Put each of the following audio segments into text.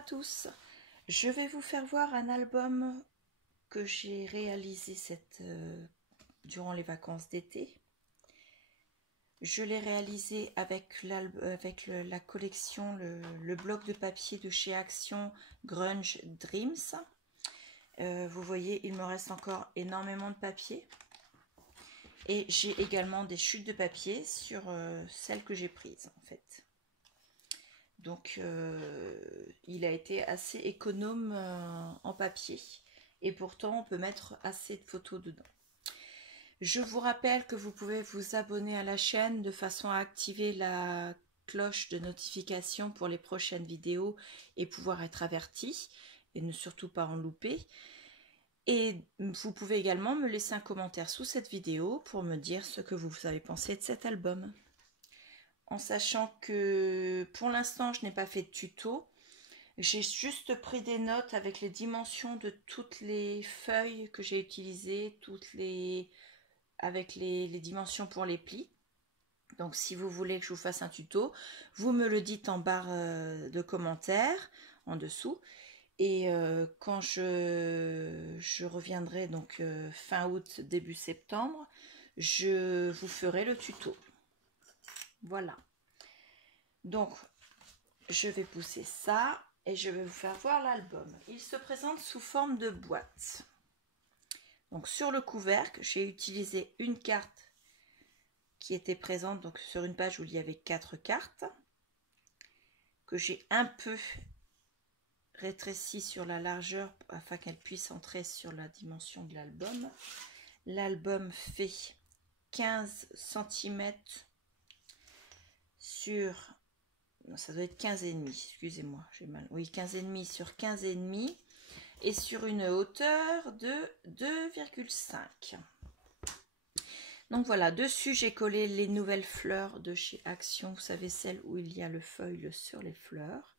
à tous. Je vais vous faire voir un album que j'ai réalisé durant les vacances d'été. Je l'ai réalisé avec la collection, le bloc de papier de chez Action Grunge Dreams. Vous voyez, il me reste encore énormément de papier. Et j'ai également des chutes de papier sur celles que j'ai prises en fait. Donc il a été assez économe en papier. Et pourtant on peut mettre assez de photos dedans. Je vous rappelle que vous pouvez vous abonner à la chaîne de façon à activer la cloche de notification pour les prochaines vidéos et pouvoir être averti et ne surtout pas en louper. Et vous pouvez également me laisser un commentaire sous cette vidéo pour me dire ce que vous avez pensé de cet album. En sachant que pour l'instant je n'ai pas fait de tuto, j'ai juste pris des notes avec les dimensions de toutes les feuilles que j'ai utilisées, avec les dimensions pour les plis. Donc si vous voulez que je vous fasse un tuto, vous me le dites en barre de commentaires en dessous. Et quand je reviendrai donc fin août, début septembre, je vous ferai le tuto. Voilà. Donc, je vais pousser ça et je vais vous faire voir l'album. Il se présente sous forme de boîte. Donc, sur le couvercle, j'ai utilisé une carte qui était présente donc sur une page où il y avait 4 cartes, que j'ai un peu rétréci sur la largeur afin qu'elle puisse entrer sur la dimension de l'album. L'album fait 15 cm sur, non, ça doit être 15,5, excusez-moi, j'ai mal. Oui, 15,5 sur 15,5 et sur une hauteur de 2,5. Donc voilà, dessus j'ai collé les nouvelles fleurs de chez Action, vous savez, celles où il y a le feuille sur les fleurs.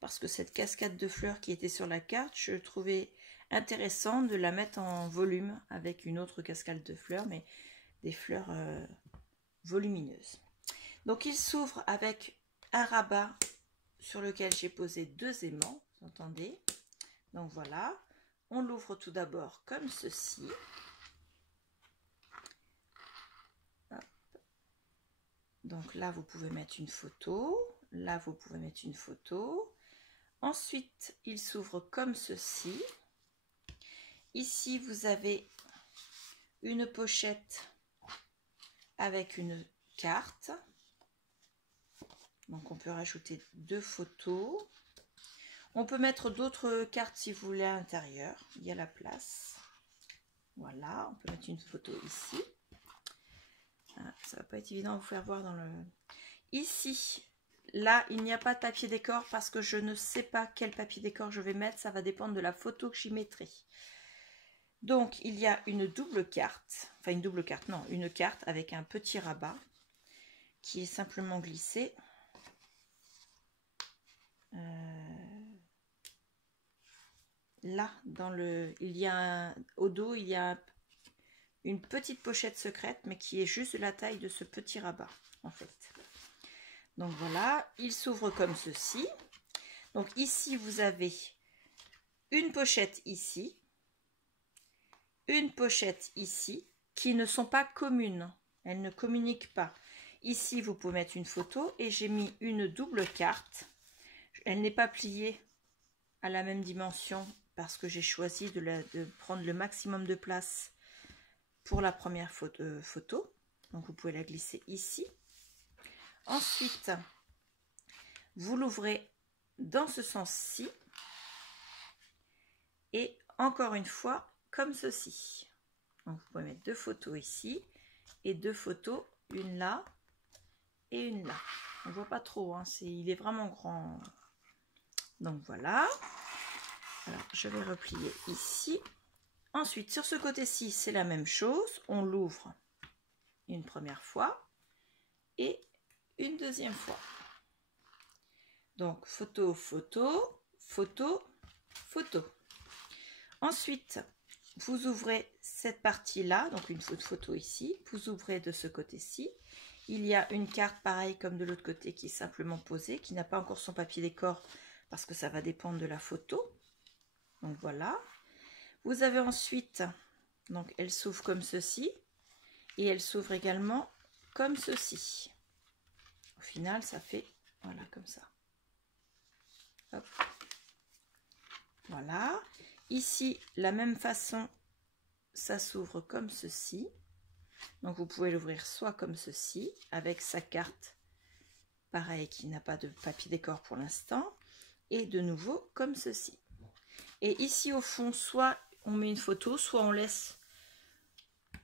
Parce que cette cascade de fleurs qui était sur la carte, je trouvais intéressant de la mettre en volume avec une autre cascade de fleurs, mais des fleurs volumineuses. Donc il s'ouvre avec un rabat sur lequel j'ai posé 2 aimants, vous entendez? Donc voilà, on l'ouvre tout d'abord comme ceci. Hop. Donc là vous pouvez mettre une photo, là vous pouvez mettre une photo. Ensuite, il s'ouvre comme ceci. Ici, vous avez une pochette avec une carte. Donc, on peut rajouter 2 photos. On peut mettre d'autres cartes si vous voulez à l'intérieur. Il y a la place. Voilà, on peut mettre une photo ici. Ah, ça va pas être évident à vous faire voir dans le... Ici, là, il n'y a pas de papier décor parce que je ne sais pas quel papier décor je vais mettre. Ça va dépendre de la photo que j'y mettrai. Donc, il y a une double carte. Enfin, une double carte, non. Une carte avec un petit rabat qui est simplement glissé. Là, au dos, il y a une petite pochette secrète, mais qui est juste de la taille de ce petit rabat, en fait. Donc voilà, il s'ouvre comme ceci. Donc ici, vous avez une pochette ici, une pochette ici, qui ne sont pas communes. Elles ne communiquent pas. Ici, vous pouvez mettre une photo et j'ai mis une double carte. Elle n'est pas pliée à la même dimension parce que j'ai choisi de prendre le maximum de place pour la première photo. Donc vous pouvez la glisser ici. Ensuite, vous l'ouvrez dans ce sens-ci et encore une fois comme ceci. Donc vous pouvez mettre 2 photos ici et 2 photos, une là et une là. On ne voit pas trop, hein, il est vraiment grand. Donc voilà. Alors je vais replier ici. Ensuite sur ce côté-ci c'est la même chose. On l'ouvre une première fois et une deuxième fois. Donc photo, photo, photo, photo. Ensuite, vous ouvrez cette partie-là, donc une photo ici. Vous ouvrez de ce côté-ci. Il y a une carte pareille comme de l'autre côté qui est simplement posée, qui n'a pas encore son papier décor parce que ça va dépendre de la photo. Donc voilà. Vous avez ensuite, donc elle s'ouvre comme ceci et elle s'ouvre également comme ceci. Au final, ça fait voilà comme ça. Hop. Voilà. Ici, la même façon, ça s'ouvre comme ceci. Donc vous pouvez l'ouvrir soit comme ceci, avec sa carte, pareil, qui n'a pas de papier décor pour l'instant, et de nouveau comme ceci. Et ici au fond, soit on met une photo, soit on laisse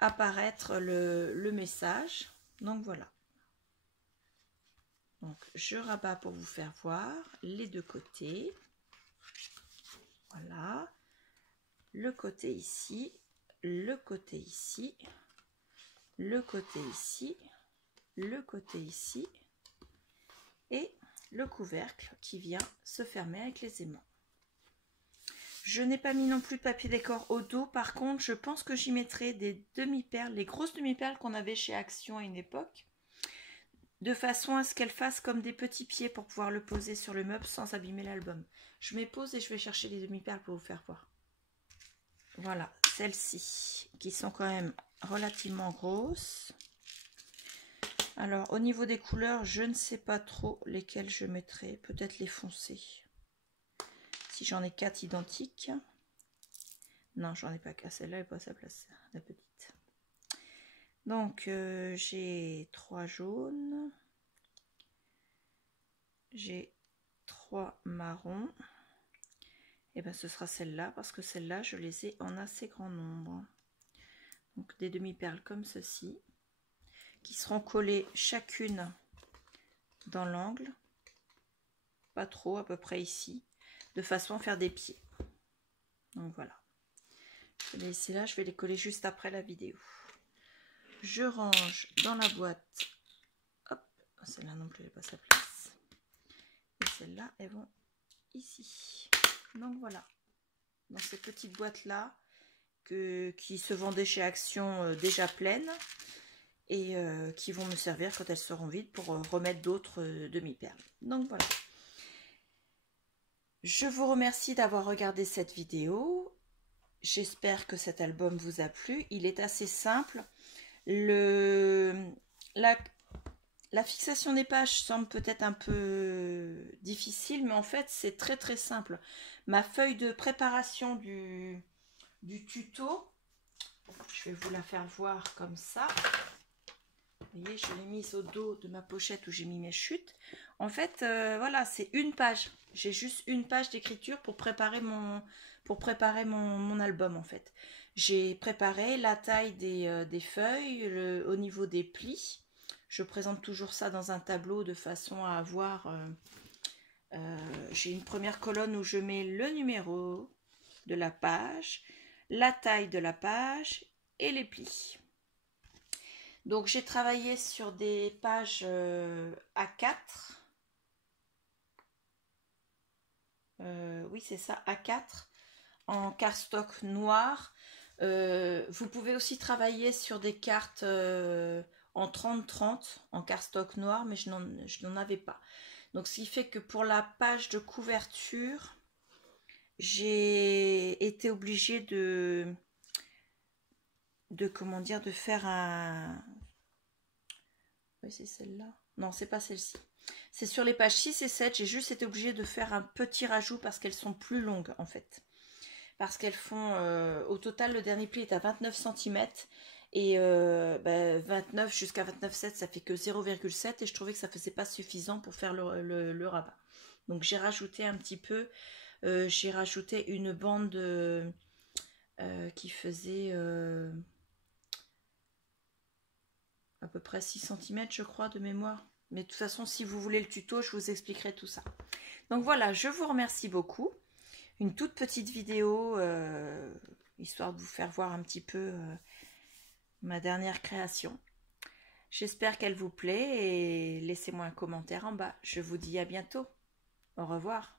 apparaître le message. Donc voilà. Donc je rabats pour vous faire voir les deux côtés. Voilà. Le côté ici, le côté ici, le côté ici, le côté ici, et le couvercle qui vient se fermer avec les aimants. Je n'ai pas mis non plus de papier décor au dos. Par contre, je pense que j'y mettrai des demi-perles, les grosses demi-perles qu'on avait chez Action à une époque, de façon à ce qu'elles fassent comme des petits pieds pour pouvoir le poser sur le meuble sans abîmer l'album. Je mets pause et je vais chercher les demi-perles pour vous faire voir. Voilà, celles-ci qui sont quand même relativement grosses. Alors, au niveau des couleurs, je ne sais pas trop lesquelles je mettrai. Peut-être les foncées. Si j'en ai 4 identiques. Non, j'en ai pas qu'à. Celle-là n'est pas à sa place, la petite. Donc, j'ai 3 jaunes. J'ai 3 marrons. Et bien, ce sera celle-là, parce que celle-là, je les ai en assez grand nombre. Donc, des demi-perles comme ceci, qui seront collées chacune dans l'angle. Pas trop, à peu près ici, de façon à faire des pieds. Donc, voilà. Je vais les laisser là, je vais les coller juste après la vidéo. Je range dans la boîte. Hop, celle-là non plus, elle n'est pas à sa place. Et celles-là, elles vont ici. Donc voilà, dans ces petites boîtes là qui se vendaient chez Action déjà pleines et qui vont me servir quand elles seront vides pour remettre d'autres demi-perles. Donc voilà, je vous remercie d'avoir regardé cette vidéo. J'espère que cet album vous a plu. Il est assez simple. La fixation des pages semble peut-être un peu difficile, mais en fait, c'est très très simple. Ma feuille de préparation du tuto, je vais vous la faire voir comme ça. Vous voyez, je l'ai mise au dos de ma pochette où j'ai mis mes chutes. En fait, voilà, c'est une page. J'ai juste une page d'écriture pour préparer mon album, en fait. J'ai préparé la taille des feuilles, au niveau des plis. Je présente toujours ça dans un tableau de façon à avoir... j'ai une première colonne où je mets le numéro de la page, la taille de la page et les plis. Donc j'ai travaillé sur des pages A4. Oui, c'est ça, A4 en cardstock noir. Vous pouvez aussi travailler sur des cartes en 30-30 en cardstock noir, mais je n'en avais pas. Donc ce qui fait que pour la page de couverture, j'ai été obligée de faire un... Oui, c'est celle-là. Non, c'est pas celle-ci. C'est sur les pages 6 et 7. J'ai juste été obligée de faire un petit rajout parce qu'elles sont plus longues en fait. Parce qu'elles font... au total, le dernier pli est à 29 cm. Et 29 jusqu'à 29,7, ça fait que 0,7. Et je trouvais que ça faisait pas suffisant pour faire le rabat. Donc j'ai rajouté un petit peu... j'ai rajouté une bande qui faisait... à peu près 6 cm je crois de mémoire, mais de toute façon si vous voulez le tuto je vous expliquerai tout ça. Donc voilà, je vous remercie beaucoup. Une toute petite vidéo histoire de vous faire voir un petit peu ma dernière création. J'espère qu'elle vous plaît et laissez-moi un commentaire en bas. Je vous dis à bientôt. Au revoir.